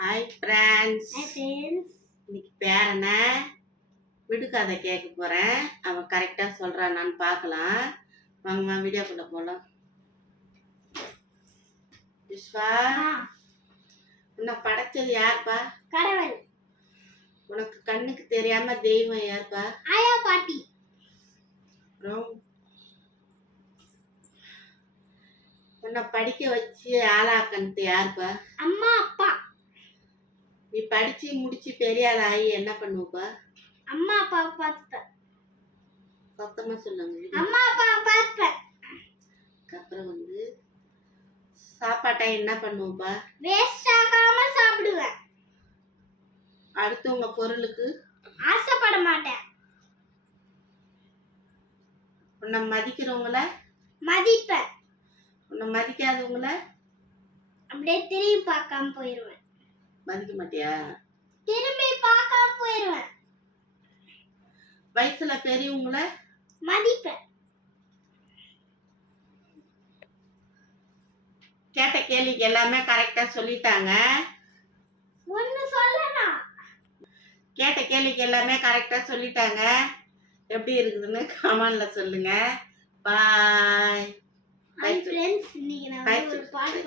Hi friends. Friends, இன்னைக்கு பேரனை விடுகதை கேட்க போகிறேன். அவன் கரெக்டாக சொல்கிறானான்னு பார்க்கலாம். வாங்கம்மா வீடியோக்குள்ளே போகலாம். விஸ்வா, உன்னை படைச்சது யாருப்பா? கடவுள். உனக்கு கண்ணுக்கு தெரியாம தெய்வம் யாருப்பா? ஆயா பாட்டி. அப்புறம் உன்னை படிக்க வச்சு ஆளாக்கன்ட்டு யாருப்பா? அம்மா அப்பா. நீ படிச்சு முடிச்சு பெரிய ஆள் ஆகி என்ன பண்ணுவப்பா? அம்மா அப்பா பார்த்துப்பேன். சத்தமா சொல்லுங்க. அம்மா அப்பா பார்த்துப்பேன். அப்புறம் சாப்பாட்டை என்ன பண்ணுவப்பா? வேஸ்ட் ஆகாம சாப்பிடுவேன். அடுத்தவங்க பொருளுக்கு ஆசைப்பட மாட்டேன். உன்னை மதிக்கிறவங்கள மதிப்பேன். உன்னை மதிக்காதவங்கள அப்படியே திரும்பி பார்க்காம போயிடுவேன். மதிக்க மாட்டியா? திரும்பி பார்க்காம போயிடுவேன். வயசுல பெரியவங்கள மதிப்பேன். கேட்ட கேள்விக்கு எல்லாமே கரெக்டா சொல்லிட்டாங்க. ஒன்னு சொல்லலாம். கேட்ட கேள்விக்கு எல்லாமே கரெக்டா சொல்லிட்டாங்க. எப்படி இருக்குதுன்னு கமெண்ட்ல சொல்லுங்க. பாய். ஹாய் ஃப்ரெண்ட்ஸ், இன்னைக்கு நான் ஒரு பாட்டு பாடுறேன்.